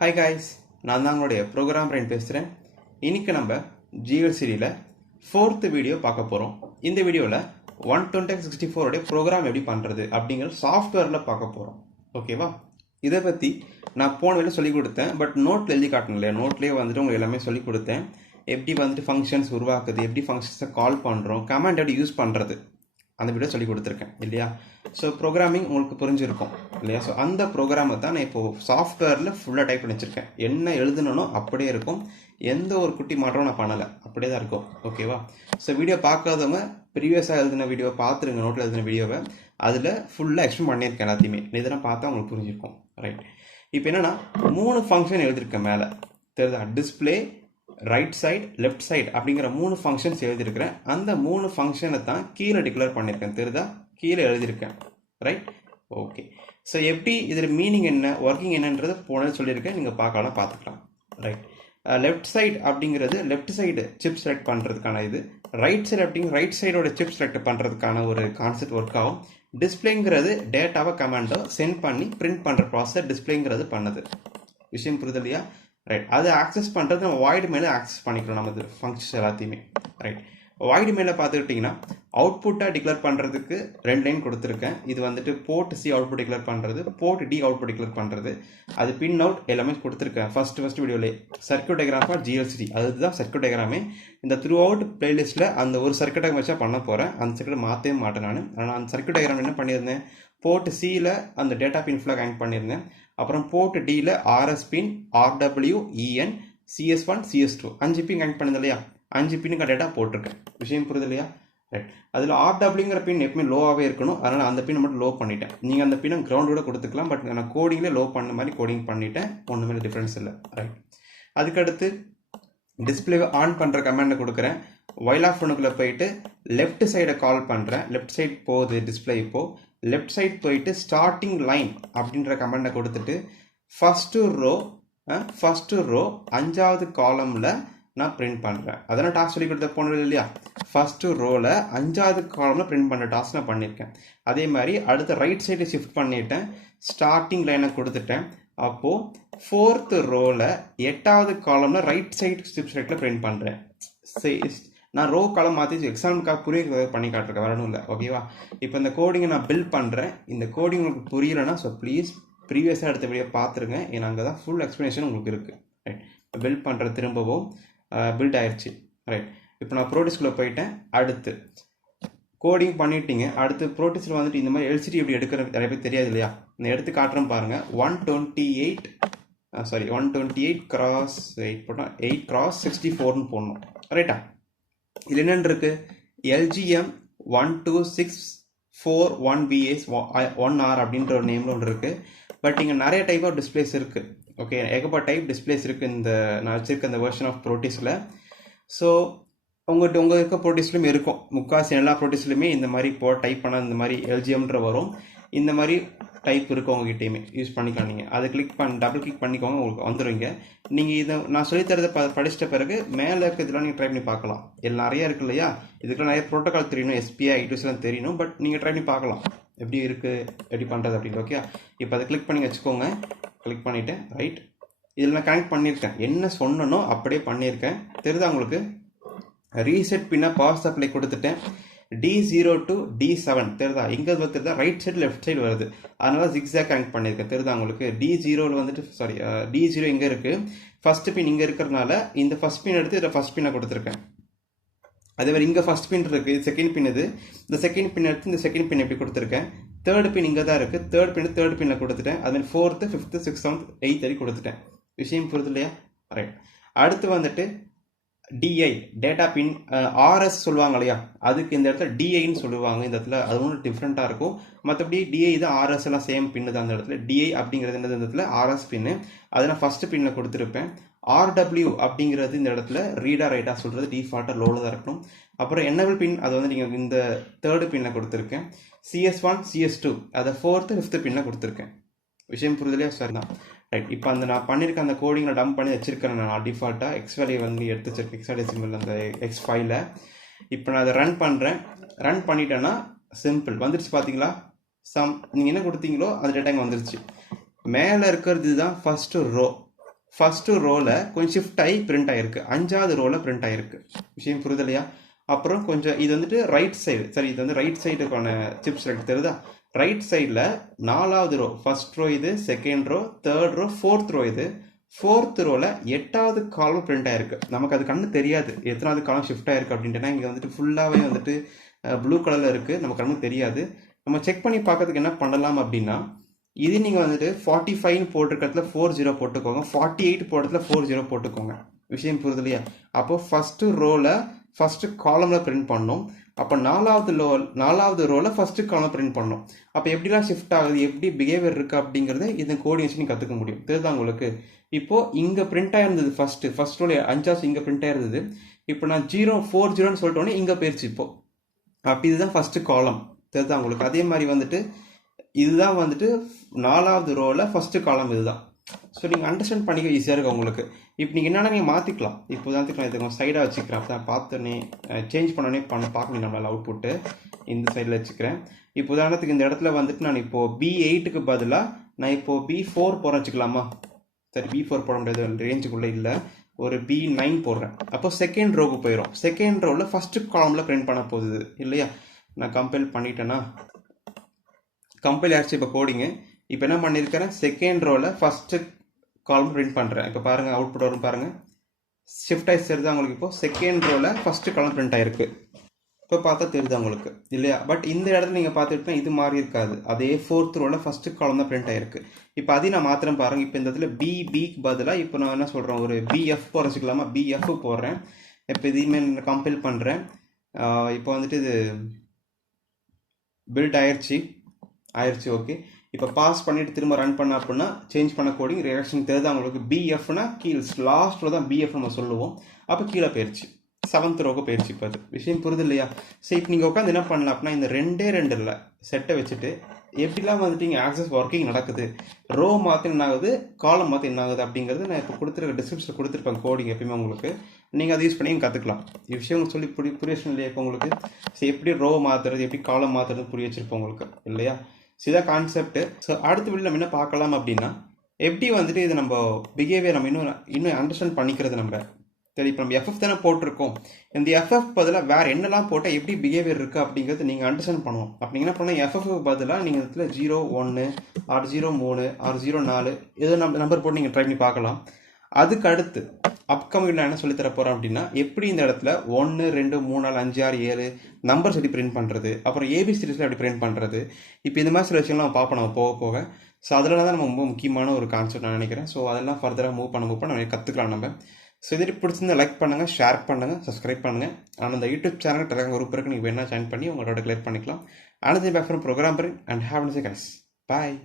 Hi guys, நான் தான் உங்களுடைய ப்ரோக்ராம் ரைன் பேசுகிறேன். இன்னைக்கு நம்ம GLCDயில் 4th வீடியோ பார்க்க போகிறோம். இந்த வீடியோவில் 128x64 உடைய ப்ரோக்ராம் எப்படி பண்ணுறது அப்படிங்கிற சாஃப்ட்வேரில் பார்க்க போகிறோம். ஓகேவா? இதை பற்றி நான் போன வேலை சொல்லிக் கொடுத்தேன். பட் நோட்டில் எழுதி காட்டணும் இல்லையா? நோட்லேயே வந்துட்டு உங்களுக்கு எல்லாமே சொல்லிக் கொடுத்தேன். எப்படி வந்துட்டு ஃபங்க்ஷன்ஸ் உருவாக்குது, எப்படி ஃபங்க்ஷன்ஸை கால் பண்ணுறோம், கமாண்ட் எப்படி யூஸ் பண்ணுறது, அந்த வீடியோ சொல்லி கொடுத்துருக்கேன் இல்லையா? ஸோ ப்ரோக்ராமிங் உங்களுக்கு புரிஞ்சிருக்கும் இல்லையா? ஸோ அந்த ப்ரோக்ராமை தான் நான் இப்போது சாஃப்ட்வேரில் ஃபுல்லாக டைப் பண்ணி வச்சுருக்கேன். என்ன எழுதணும்னோ அப்படியே இருக்கும், எந்த ஒரு குட்டி மாற்றம் நான் பண்ணலை, அப்படியே தான் இருக்கும். ஓகேவா? ஸோ வீடியோ பார்க்காதவங்க ப்ரீவியஸாக எழுதின வீடியோ பார்த்துருங்க, நோட்டில் எழுதின வீடியோவை. அதில் ஃபுல்லாக எக்ஸ்பிளைன் பண்ணியிருக்கேன் எல்லாத்தையுமே. இதெல்லாம் பார்த்தா உங்களுக்கு புரிஞ்சிருக்கும். ரைட், இப்போ என்னென்னா 3 ஃபங்க்ஷன் எழுதியிருக்கேன் மேலே, தெரியுதா? Display, right side, left side அப்படிங்கிற 3 ஃபங்க்ஷன்ஸ் எழுதியிருக்கிறேன். அந்த 3 ஃபங்க்ஷனை தான் கீழே டிக்ளேர் பண்ணியிருக்கேன். தெரியுதா? கீழே எழுதியிருக்கேன். Right, okay. ஸோ எப்படி இதில் மீனிங் என்ன, ஒர்க்கிங் என்னன்றது போனது சொல்லியிருக்கேன், நீங்கள் பார்த்துக்கலாம். ரைட், லெஃப்ட் சைடு அப்படிங்கிறது லெஃப்ட் சைடு சிப் செலக்ட் பண்ணுறதுக்கான இது. ரைட் சைடு அப்படிங்கிற ரைட் சைடோட சிப் செலக்ட் பண்ணுறதுக்கான ஒரு கான்செப்ட் ஒர்க் ஆகும். டிஸ்பிளேங்கிறது டேட்டாவை கமாண்டோ சென்ட் பண்ணி பிரிண்ட் பண்ணுற ப்ராசஸ் டிஸ்பிளேங்கிறது பண்ணுது. விஷயம் புரியுது இல்லையா? ரைட், அதை ஆக்சஸ் பண்ணுறது நம்ம வாய்டு மேலே ஆக்சஸ் பண்ணிக்கிறோம் நமது ஃபங்க்ஷன்ஸ் எல்லாத்தையுமே. ரைட், வாய்டு மேலே பார்த்துக்கிட்டிங்கன்னா அவுட்புட்டாக டிக்ளேர் பண்ணுறதுக்கு 2 லைன் கொடுத்துருக்கேன். இது வந்துட்டு போர்ட் சி அவுட்புட் டிக்ளேர் பண்ணுறது, போர்ட் டி அவுட்புட் டிக்ளேர் பண்ணுறது, அது பின் அவுட் எல்லாமே கொடுத்துருக்கேன். ஃபர்ஸ்ட் வீடியோலே சர்க்யூட் டயக்ராம் ஃபார் GLCD, அதுதான் சர்க்யூட் டயக்ராமே. இந்த த்ரூ அவுட் பிளேலிஸ்ட்டில் அந்த ஒரு சர்க்யூட் டயக்ராம் வச்சா பண்ண போகிறேன். அந்த சர்க்யூட் மாற்றவே மாட்டேன் நான். ஆனால் அந்த சர்க்யூட் டயக்ராம் என்ன பண்ணியிருந்தேன், போர்ட் சியில் அந்த டேட்டா பின் ஃபுல்லாக கனெக்ட் பண்ணியிருந்தேன். அப்புறம் போர்ட் டியில் RS பின், RW, EN, CS1, CS2 5 பின் கனெக்ட் பண்ணது இல்லையா? 5 பின்னுக்கு டேட்டா போட்டிருக்கேன். விஷயம் புரியுது இல்லையா? ரைட், அதில் RWங்கிற பின் எப்பவுமே லோவாகவே இருக்கணும். அதனால் அந்த பின் மட்டும் லோ பண்ணிட்டேன். நீங்கள் அந்த பின்னை கிரவுண்டோட கொடுத்துக்கலாம். பட் நான் கோடிங்கில் லோ பண்ண மாதிரி கோடிங் பண்ணிட்டேன். ஒன்றுமே டிஃப்ரென்ஸ் இல்லை. ரைட், அதுக்கடுத்து டிஸ்பிளே ஆன் பண்ணுற கமாண்டை கொடுக்குறேன். வைல் ஆஃப் ஒன்றுக்குள்ளே போயிட்டு லெஃப்ட் சைடை கால் பண்ணுறேன். லெஃப்ட் சைட் போகுது டிஸ்பிளே. இப்போது லெஃப்ட் சைட் போயிட்டு ஸ்டார்டிங் லைன் அப்படின்ற கமாண்டை கொடுத்துட்டு ஃபஸ்ட்டு ரோ 5வது காலமில் நான் பிரிண்ட் பண்ணுறேன். அதெல்லாம் டாஸ்க் சொல்லி கொடுத்த போனது இல்லையா? ஃபஸ்ட்டு ரோவில் 5வது காலமில் பிரிண்ட் பண்ணுற டாஸ்க் நான் பண்ணியிருக்கேன். அதே மாதிரி அடுத்த ரைட் சைடு ஷிஃப்ட் பண்ணிவிட்டேன், ஸ்டார்டிங் லைனை கொடுத்துட்டேன். அப்போது 4th ரோவில் 8வது காலமில் ரைட் சைடு ஷிஃப்ட் செலக்டில் பிரிண்ட் பண்ணுறேன். நான் ரோ காலம் மாற்றி எக்ஸாம்பிளுக்காக புரிய பண்ணி காட்டுறேன், வரணும் இல்லை. ஓகேவா? இப்போ இந்த கோடிங்கை நான் பில்ட் பண்ணுறேன். இந்த கோடிங் உங்களுக்கு புரியலைன்னா ஸோ ப்ளீஸ் ப்ரீவியஸாக எடுத்த வீடியோ பார்த்துருங்க. ஏன்னா அங்கே தான் ஃபுல் எக்ஸ்ப்ளனேஷன் உங்களுக்கு இருக்குது. ரைட், பில்ட் பண்ணுற திரும்பவும் பில்ட் ஆயிடுச்சு. ரைட், இப்போ நான் ப்ரோடியூஸ்குள்ளே போயிட்டேன். அடுத்து கோடிங் பண்ணிட்டீங்க. அடுத்து ப்ரோடியூஸில் வந்துட்டு இந்த மாதிரி LCD எப்படி எடுக்கிற நிறைய பேர் தெரியாது இல்லையா? நான் எடுத்து காட்டுறேன் பாருங்கள். 128x8 போட்டால் 8x64ன்னு போடணும். ரைட்டா? இது என்னென்னு இருக்குது, LGM 12641VS 1R அப்படின்ற ஒரு நேமில் ஒன்று இருக்குது. பட் இங்கே நிறைய டைப் ஆஃப் டிஸ்பிளேஸ் இருக்குது. ஓகே, ஏகப்பட்ட டைப் டிஸ்பிளேஸ் இருக்குது இந்த நான் வச்சுருக்க இந்த வெர்ஷன் ஆஃப் ப்ரோடியூஸில். ஸோ உங்கள் இருக்க ப்ரோடியூஸ்லையுமே இருக்கும். முக்கால்வாசி எல்லா ப்ரோடியூஸ்லையுமே இந்த மாதிரி டைப் பண்ண இந்த மாதிரி LGMன்ற வரும். இந்த மாதிரி டைப் இருக்கும் உங்ககிட்டயுமே, யூஸ் பண்ணிக்கலாம். நீங்கள் அதை டபுள் கிளிக் பண்ணிக்கோங்க, உங்களுக்கு வந்துடுவீங்க. நீங்கள் இதை நான் சொல்லித்தரதை படிச்சிட்ட பிறகு மேலே இருக்கிறதுலாம் நீங்கள் ட்ரை பண்ணி பார்க்கலாம். எல்லாம் நிறைய இருக்குது இல்லையா? இதுக்கெல்லாம் நிறைய ப்ரோட்டோகால் தெரியணும், SPI I2Cலாம் தெரியணும். பட் நீங்கள் ட்ரை பண்ணி பார்க்கலாம் எப்படி இருக்குது, எப்படி பண்ணுறது அப்படின்னு. ஓகே, இப்போ அதை கிளிக் பண்ணி வச்சுக்கோங்க. கிளிக் பண்ணிவிட்டேன். ரைட், இதில் நான் கனெக்ட் பண்ணியிருக்கேன். என்ன சொன்னனோ அப்படியே பண்ணியிருக்கேன். தெரியுதா உங்களுக்கு? ரீசெட் பின்னா பவர் சப்ளை கொடுத்துட்டேன். D0 to D7 தெரியுதா? எங்கே தெரியுதா? ரைட் சைடு லெஃப்ட் சைடு வருது. அதனால ஜிக்ஸாக் கனெக்ட் பண்ணியிருக்கேன். தெரியுதா உங்களுக்கு? D0ல் வந்துட்டு D0 எங்கே இருக்குது, ஃபஸ்ட்டு பின் இங்கே இருக்கிறதுனால இந்த ஃபஸ்ட் பின் எடுத்து இதில் ஃபஸ்ட் பின்னை கொடுத்துருக்கேன். அதே மாதிரி இங்கே ஃபஸ்ட் பின் இருக்குது, செகண்ட் பின் இது. இந்த செகண்ட் பின் எடுத்து இந்த செகண்ட் பின் எப்படி கொடுத்துருக்கேன். தேர்ட் பின் இங்கே தான் இருக்குது, தேர்ட் பின்னில் கொடுத்துட்டேன். அது மாதிரி 4th, 5th, 6th, 7th, 8th வரைக்கும் கொடுத்துட்டேன். விஷயம் புரியுது இல்லையா? ரைட், அடுத்து வந்துட்டு DI டேட்டா பின் RS சொல்லுவாங்க இல்லையா? அதுக்கு இந்த இடத்துல DIன்னு சொல்லுவாங்க. இந்த இடத்துல அது ஒன்றும் டிஃப்ரெண்ட்டாக இருக்கும். மற்றபடி DI தான், RS எல்லாம் சேம் பின்னு தான். அந்த இடத்துல DI அப்படிங்கிறது இந்த இடத்துல RS பின்னு, அதை நான் ஃபஸ்ட்டு பின்னில் கொடுத்துருப்பேன். RW அப்படிங்கிறது இந்த இடத்துல ரீடாக ரைட்டாக சொல்கிறது டிஃபால்ட்டாக லோவில் தான் இருக்கணும். அப்புறம் என்னபிள் பின் அது வந்து நீங்கள் இந்த தேர்டு பின்னில் கொடுத்துருக்கேன். CS1, CS2 அதை 4th, 5th பின்னில் கொடுத்துருக்கேன். விஷயம் புரிதலையா? சார் தான். ரைட், இப்போ அந்த நான் பண்ணியிருக்க அந்த கோடிங்கில் டம்ப் பண்ணி வச்சிருக்கேன் நான் டிஃபால்ட்டாக. எக்ஸ்வேலையை வந்து எடுத்து வச்சிருக்கேன், எக்ஸாடெசிமல் அந்த X ஃபைலில். இப்போ நான் அதை ரன் பண்ணுறேன். ரன் பண்ணிட்டேன்னா சிம்பிள் வந்துடுச்சு. பார்த்தீங்களா? நீங்கள் என்ன கொடுத்தீங்களோ அந்த டேட்டா இங்கே வந்துருச்சு. மேலே இருக்கிறது தான் ஃபஸ்ட்டு ரோ. ஃபர்ஸ்ட் ரோல கொஞ்சம் ஷிஃப்ட் ஆகி பிரிண்ட் ஆயிருக்கு, 5வது ரோல பிரிண்ட் ஆயிருக்கு. விஷயம் புரிதலையா? அப்புறம் கொஞ்சம் இது வந்துட்டு ரைட் சைடு, சரி இது வந்து ரைட் சைடுக்கான சிப் செலக்ட் தெரியுதா? ரைட் சைடில் 4வது ரோ, ஃபர்ஸ்ட் ரோ இது, second row, third row, fourth row இது. ஃபோர்த் ரோல 8வது காலம் பிரிண்ட் ஆயிருக்கு. நமக்கு அது கண்ணு தெரியாது எத்தனாவது காலம் ஷிஃப்ட் ஆயிருக்கு அப்படின்ட்டுனா, இங்கே வந்துட்டு ஃபுல்லாகவே வந்துட்டு ப்ளூ கலரில் இருக்குது, நமக்கு கண்ணு தெரியாது. நம்ம செக் பண்ணி பார்க்கறதுக்கு என்ன பண்ணலாம் அப்படின்னா, இது நீங்கள் வந்துட்டு 45 போட்டிருக்கிறதுல 40 போட்டுக்கோங்க, 48 போடுறதுல 40 போட்டுக்கோங்க. விஷயம் புரிதலையா? அப்போ ஃபர்ஸ்ட் ரோல ஃபர்ஸ்ட் காலம்ல பிரிண்ட் பண்ணணும். அப்போ 4வது ரோல ஃபர்ஸ்ட் காலம் பிரிண்ட் பண்ணணும். அப்போ எப்படிலாம் ஷிஃப்ட் ஆகுது, எப்படி பிஹேவியர் இருக்கு அப்படிங்கறத இந்த கோடிங் வச்சு நீங்க கத்துக்க முடியும். தெரியுதா உங்களுக்கு? இப்போ இங்க பிரிண்ட் ஆயிருந்தது ஃபர்ஸ்ட் ரோல 5 இங்க பிரிண்ட் ஆயிருந்தது. இப்போ நான் 040 சொல்லிட்டோன்னே இங்க போயிருச்சு. இப்போ அப்போ இதுதான் ஃபர்ஸ்ட் காலம். தெரியுதா உங்களுக்கு? அதே மாதிரி வந்துட்டு இதுதான் வந்துட்டு 4வது ரோல ஃபர்ஸ்ட் காலம் இதுதான். ஸோ நீங்கள் அண்டர்ஸ்டாண்ட் பண்ணிக்க ஈஸியாக இருக்கும் உங்களுக்கு. இப்போ நீங்கள் என்னென்னா நீங்கள் மாற்றிக்கலாம். இப்போ உதாரணத்துக்கு நான் இதுக்கு சைடாக வச்சுக்கிறேன். அப்போ தான் பார்த்தோன்னே சேஞ்ச் பண்ணோன்னே பார்க்கணும் நம்மளால் அவுட்புட்டு. இந்த சைடில் வச்சுக்கிறேன். இப்போ உதாரணத்துக்கு இந்த இடத்துல வந்துட்டு நான் இப்போது B8க்கு பதிலாக நான் இப்போது B4 போகிறேன் வச்சுக்கலாமா? சரி, B4 போட முடியாது, ரேஞ்சுக்குள்ளே இல்லை, ஒரு B9 போடுறேன். அப்போ செகண்ட் ரோவுக்கு போயிடும். செகண்ட் ரோவில் ஃபர்ஸ்ட் காலமில் பிரிண்ட் பண்ண போகுது இல்லையா? நான் கம்பைல் பண்ணிட்டேன்னா கம்பைல் ஆயிடுச்சு. இப்போ கோடிங்கு இப்போ என்ன பண்ணியிருக்கிறேன், செகண்ட் ரோவில் ஃபர்ஸ்ட் காலம் பிரிண்ட் பண்ணுறேன். இப்போ பாருங்கள் அவுட்புட் வரும் பாருங்கள், ஷிஃப்ட் ஆகி தெரியுதா உங்களுக்கு? இப்போ செகண்ட் ரோவில் ஃபர்ஸ்ட் காலம் பிரிண்ட் ஆயிருக்கு. இப்போ பார்த்தா தெரியுதா உங்களுக்கு இல்லையா? பட் இந்த இடத்துல நீங்கள் பார்த்துக்கிட்டா இது மாறி இருக்காது, அதே ஃபோர்த் ரோவில் ஃபர்ஸ்ட் காலம் தான் பிரிண்ட் ஆயிருக்கு. இப்போ அதையும் நான் மாத்திரம் பாருங்கள். இப்போ இந்த இடத்துல பிக்கு பதிலாக இப்போ நான் என்ன சொல்கிறேன், ஒரு BF போட வச்சுக்கலாமா? BF போடுறேன். இப்போ இதையுமே கம்பைல் பண்ணுறேன். இப்போ வந்துட்டு இது பில்ட் ஆயிடுச்சு. ஓகே. இப்போ பாஸ் பண்ணிட்டு திரும்ப ரன் பண்ண அப்படின்னா சேஞ்ச் பண்ண கோடிங் ரியாக்ஷன் தெரியுதா உங்களுக்கு? BFனா கீழ் லாஸ்ட் ரோ தான் BF நம்ம சொல்லுவோம். அப்போ கீழே போயிடுச்சு, 7th ரோக்கு போயிடுச்சு. இப்போ அது விஷயம் புரியுது இல்லையா? ஸோ இப்போ நீங்கள் உட்காந்து என்ன பண்ணலாம் அப்படின்னா, இந்த 2 செட்டை வச்சுட்டு எப்படிலாம் வந்துட்டு இங்கே ஆக்சஸ் ஒர்க்கிங் நடக்குது, ரோ மாற்றி என்ன ஆகுது, காலம் மாற்றி என்ன ஆகுது அப்படிங்கிறது நான் இப்போ கொடுத்துருக்க டிஸ்கிரிப்ஷனில் கொடுத்துருப்பேன் கோடிங். எப்பயுமே உங்களுக்கு நீங்கள் அதை யூஸ் பண்ணி கற்றுக்கலாம். விஷயம் சொல்லி புரியணும் இல்லையா? இப்போ உங்களுக்கு ஸோ எப்படி ரோ மாற்றுறது, எப்படி காலம் மாற்றுறது புரிய வச்சிருப்போம் உங்களுக்கு இல்லையா? சிதா கான்செப்ட். ஸோ அடுத்த வீடியோ நம்ம என்ன பார்க்கலாம் அப்படின்னா, எப்படி வந்துட்டு இது நம்ம பிஹேவியர் நம்ம இன்னும் அண்டர்ஸ்டாண்ட் பண்ணிக்கிறது. நம்ம சரி, இப்போ நம்ம FF தானே போட்டிருக்கோம், இந்த FF பதிலாக வேறு என்னெல்லாம் போட்டால் எப்படி பிஹேவியர் இருக்குது அப்படிங்கிறது நீங்கள் அண்டர்ஸ்டாண்ட் பண்ணுவோம். அப்படி என்ன பண்ணால் FF பதிலாக நீங்கள் இதில் 01 or 03 or 04 ஏதோ நம்பர் போட்டு நீங்கள் ட்ரை பண்ணி பார்க்கலாம். அதுக்கு அடுத்து அப்கமிங்கில் என்ன சொல்லித்தர போகிறோம் அப்படின்னா, எப்படி இந்த இடத்துல 1 2 3 4 5 6 7 நம்பர்ஸ் எப்படி பிரிண்ட் பண்ணுறது, அப்புறம் ABCDஸில் எப்படி பிரிண்ட் பண்ணுறது. இப்போ இந்த மாதிரி சில விஷயங்கள் நம்ம பார்ப்போம் நம்ம போக போக. ஸோ அதில் தான் நம்ம ரொம்ப முக்கியமான ஒரு கான்செப்ட் நான் நினைக்கிறேன். ஸோ அதெல்லாம் ஃபர்தராக மூவ் பண்ண நம்ம கற்றுக்கலாம் நம்ம. ஸோ இது பிடிச்சிருந்தா லைக் பண்ணுங்கள், ஷேர் பண்ணுங்கள், சப்ஸ்கிரைப் பண்ணுங்கள். ஆனால் இந்த யூடியூப் சேனல் டெலிகிராம் குரூப் இருக்கு, நீங்கள் வேணா ஜாயின் பண்ணி உங்களோட கிளியர் பண்ணிக்கலாம். Another back from program and have a nice day guys. Bye.